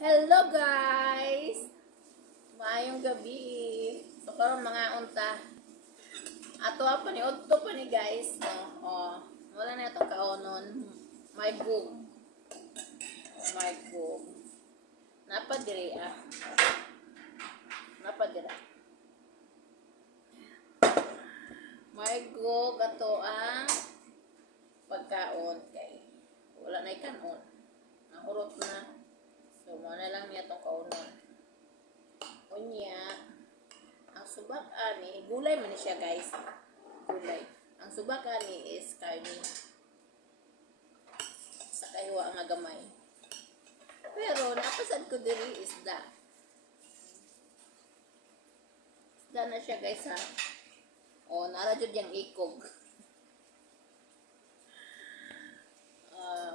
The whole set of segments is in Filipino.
Hello guys! Maayong gabi. So karon mga unta. Ato pa ni udto pa ni guys. Wala na itong kaonon. My bug. My bug. Napadiri ah. Napadira. My bug ato ang pagkaon kay wala na ikanon. Nahurot na. So, muna lang niya itong kaunon. Unya, ang subak ani, gulay man siya guys. Gulay. Ang subak ani is karne. Sa kaywa nga gamay. Pero, napasad ko diri isda. Isda na siya guys ha. O, naradyo diyang ikog.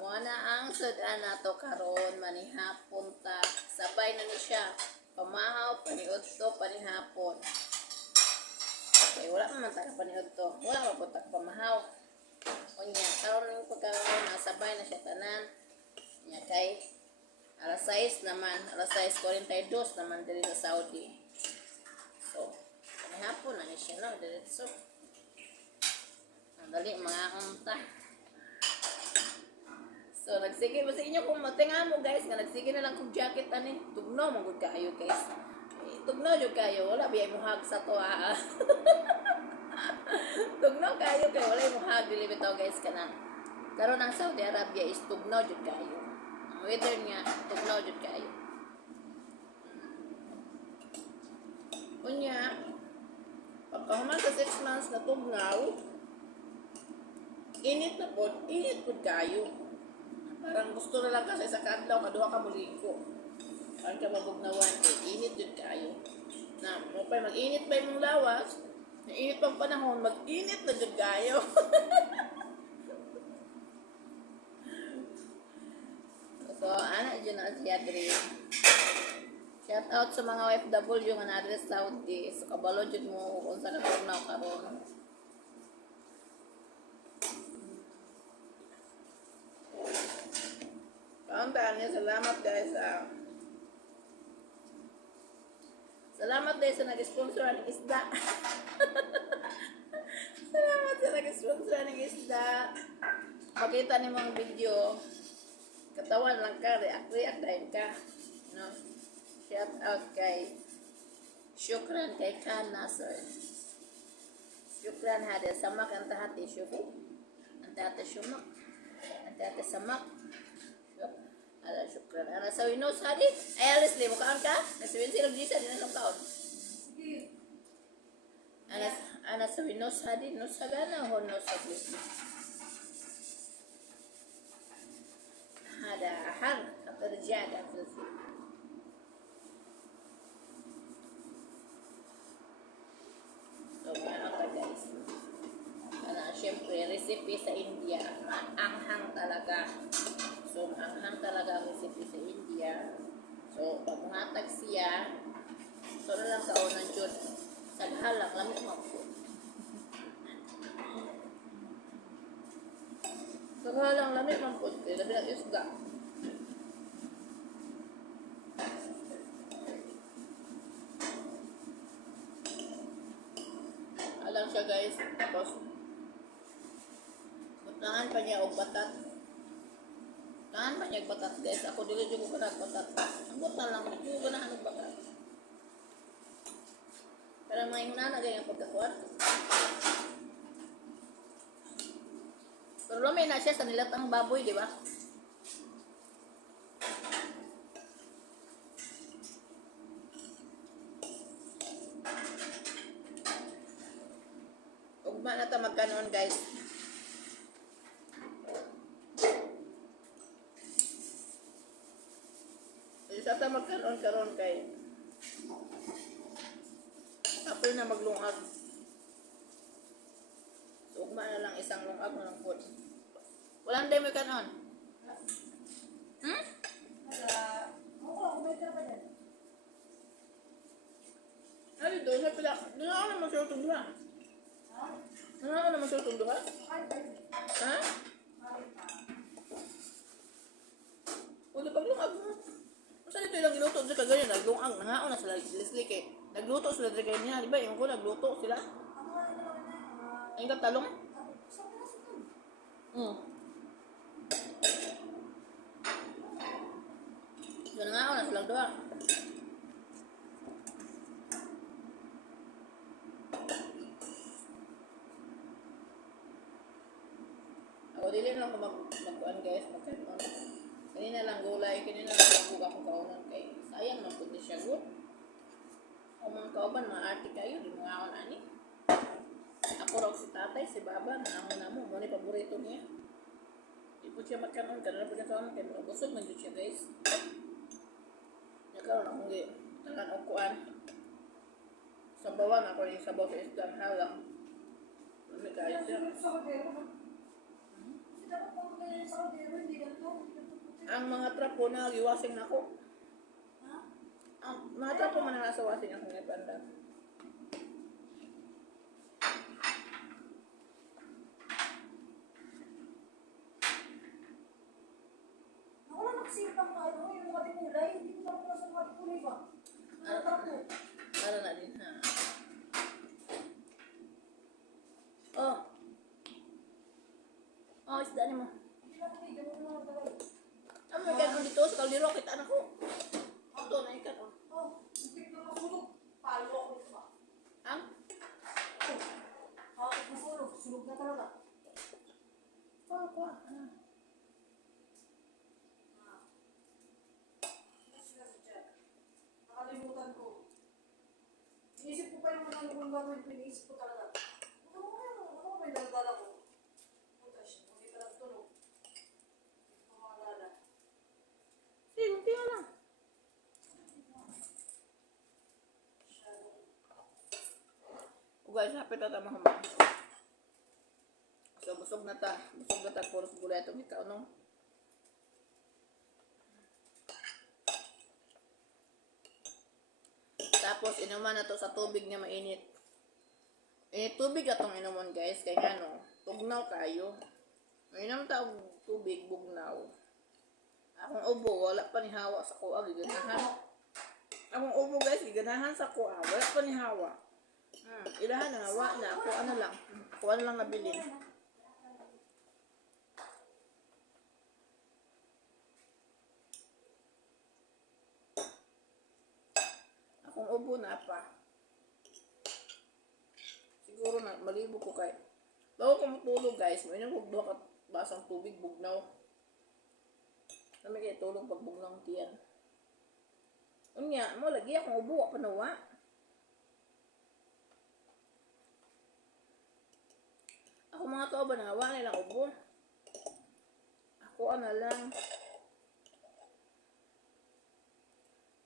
Wana ang sudan nato karon manihapon ta sabay na ni siya pamahaw paniudto panihapon. Okay, wala man ta ka paniudto, wala pa punta ka pamahaw. Unya karon ning pagkaon na sabay na siya tanan. Nya kay alas 6 naman, alas 6:42 naman diri sa Saudi. So, panihapon na ni siya no diretso. Ang dali mga unta. So, nagsige ba sa inyo kung matinga mo guys, nga nagsige na lang kong jacket ani. Tugnaw mo gud kayo guys. Tugnaw jud kayo, wala biyay mo hag sa to ah. Tugnaw kayo kay wala mo hag dili bitaw guys kana. Karon ang Saudi Arabia is tugnaw jud kayo. Ang weather niya tugnaw jud kayo. Unya, pagkahuman sa 6 months na tugnaw, init pud kayo. Parang gusto na lang kasi sa kadlaw, kaduha ka muligo. Parang ka mabugnawan, init yun kayo. Na, mo pa mag-init pa yung lawas, na-init pang panahon, mag-init na yun kayo. So, anak dyan na siya diri. Shout out sa mga OFW nga na sa Saudi. So, kabalo dyan mo kung saan na karon. Kauntaan niya, salamat guys salamat guys sa nag-sponsor ng isda. Salamat sa nag-sponsor ng isda. Makita niyo mga video, katawan lang ka, react dahil ka, no? Shout out kay Shukran kay Khan Nasser. Shukran hada samak antahati syufi antahati shumak antahati samak. Ala, syukran. Ana sa Winos hadi. Ay, alis li, mukaan ka? Nasiwin silang disa, din ang kaon. Ana sa Winos hadi, nos sagana o nos hadi. Hada, har, katarjada, filfi. So, meron ka guys. Ana, syempre, recipe sa India. Maanghang talaga. So, anghang talaga ang recipe sa India. So, pag muhatag siya, so na lang kaunan dyan. Saghalang, lamit mo po. Saghalang, lamit mo po. Labi ng isda. Alam siya guys. Tapos, butangan pa niya o batat. Kaan pa niya batat guys. Ako dili ko na batat. Ang buta lang. Hindi ko na hanong batat. Pero mga yung nanagay ang pagkakuan. Pero lumay na siya sa nilatang baboy, di ba? Ugma na ta magkanoon guys. Isa ta magkaroon karon kay apil na maglungag. So, ugma na lang isang lungag na lang po. Walang day mo kanon? Hmm? Ano doon? Doon ako naman siya tunduhan. Doon ako naman siya tunduhan? Ha? O, di paglungag mo. Basta dito ilang giluto sa kagayan, nagluang, nangaon na sila Leslie kay nagluto sila sa kanya, di ba? Yung ko nagluto sila. Ay talong? So nangaon na sila doon. Ako dili lang ako magkuhan guys, magkaroon. Kanina lang gulay, kanina lang magbuga akong kaunan kay sayang man pud siya good. Ang mga kauban, mga arte kayo, di mga akon ani. Ako raw si tatay, si baba, naamon mo, muna paborito niya. Di po siya magkaroon, kanina po niya kaunan, kaya mga busog man siya guys. Nagkaroon akong talan o kuhan. Sabawan ako yung sabaw sa isdan, halang. May kayo siya. Ang mga trapo na giwasing na ako. Ang mga trapo man na nasa wasing ako ng panda. Wala nagsipang ka, ano, yung mga kulay, hindi ko naman sa mga kulay ba? Ano trapo? Para na din ha. Oh. Oh, isdaan mo. Hindi lang hindi, ganun lang talaga. Ang mga ganun dito sa kaldero, kita na ko. Ito na ikat oh. Oh, hindi na masulog. Palo ako ito ba? Ang? Oh, masulog. Sulog na talaga. Kuha. Nakalimutan ko. Inisip ko pa yung mga nung gagawin ko, iniisip ko talaga. Ano ba yung nagdala ko? Puta siya, hindi pa nagtunog. Hindi ko maalala. Sige, kunti na lang. O guys, hapit na tama humang. So, busog na ta. Busog na ta. Puros gulay itong ikaw, no? Tapos, inuman na to sa tubig na mainit. Tubig atong inuman, guys. Kaya nga, no? Tugnaw kayo. Inom ta og tubig, bugnaw. Akong ubo, wala pa ni hawa sa kuha. Giganahan. Akong ubo, guys, giganahan sa kuha. Wala pa ni hawa. Ilahan na, hawa na. Kuha na lang. Kuha na lang nabilin. Akong ubo na pa. Siguro na, malibo ko kay. Bago ko matulog guys, may nang hugdo ka basang tubig, bugnaw. Kami kayo tulog pag bugnaw ng tiyan. Unya, mo lagi akong ubo, ako nawa. Ako mga kauban, nawa nilang ubo. Ako na lang.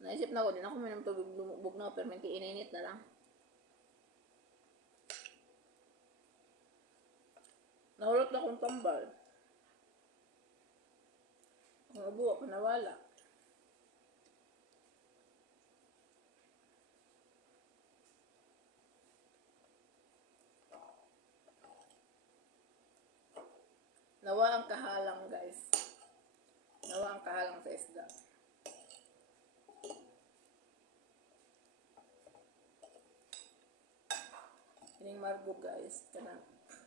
Naisip na ako, din ako minum tubig bugnaw, pero may ininit na lang. Nahulot na akong tambal. Ang ubo, panawala. Nawa ang kahalang, guys. Nawa ang kahalang sa isda. Kining margo, guys. Kanang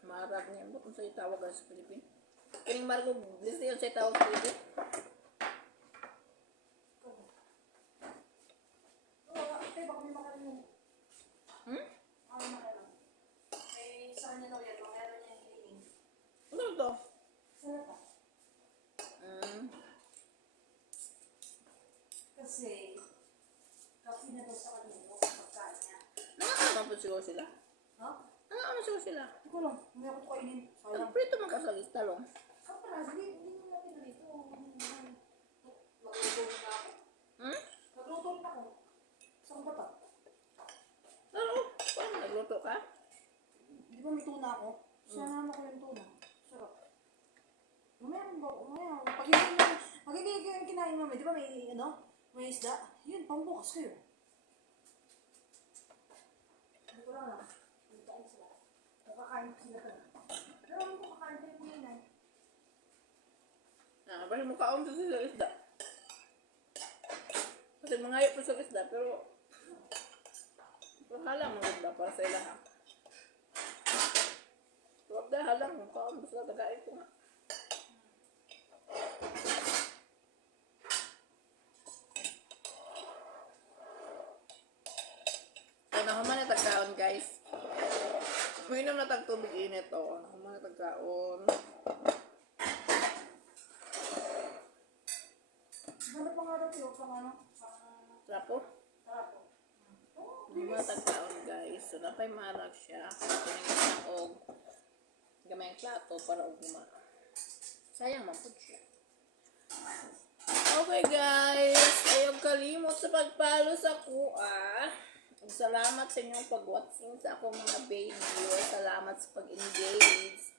marag niya. Ba't kung sa'yo tawag sa Pilipin? Kining margo, list yun sa'yo tawag sa Pilipin? Ate, baka may makalimong. Ano makalimong? Eh, sa kanya daw yan, meron niya yung cleaning. Ano ito? Sana ka? Kasi, kasi na daw sa kanya, yung pagkain niya. Nakakaman po siguro sila? Ha? Nakakaman siguro sila? Hindi ko lang, may ako ito kainin. Ang Sayang. prito man kasagis talong. Saan pa na? Hindi mo natin na dito. Nagluto na ako. Nagluto na ako. Saan ba ito? Pero, paano nagluto ka? Di ba may tuna ako? Sinama ko yung tuna. Sarap. Mamaya, pag hindi yung kinain mami, di ba may, may isda? Yun, pambukas kayo. Hindi ko lang alam. Hindi kain sila. Kakain sila ka. Pero ano ko kakain kayo kung yun Basta mo kaon sa sila isda. Kasi mangayo pa sa isda, pero halang maganda para sa ilaha. Huwag na halang, basta tagain ko nga. So, nahuman na tagkaon, guys. Mainom na tagtubig init, o. Nahuman na tagkaon. Ano pa nga daw yun? Pang ano? Trapo? Trapo. Nahuman na tagkaon, guys. So, napay marag siya. Tinignan na og gamay ang plato para og guma. Sayang man po siya. Okay, guys. Ayaw kalimot sa pagpalo sa kuha. Salamat sa inyong pag-watching sa akong mga video. Salamat sa pag-engage.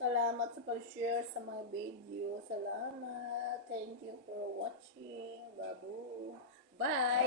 Salamat sa pag-share sa mga video. Salamat. Thank you for watching. Babu. Bye.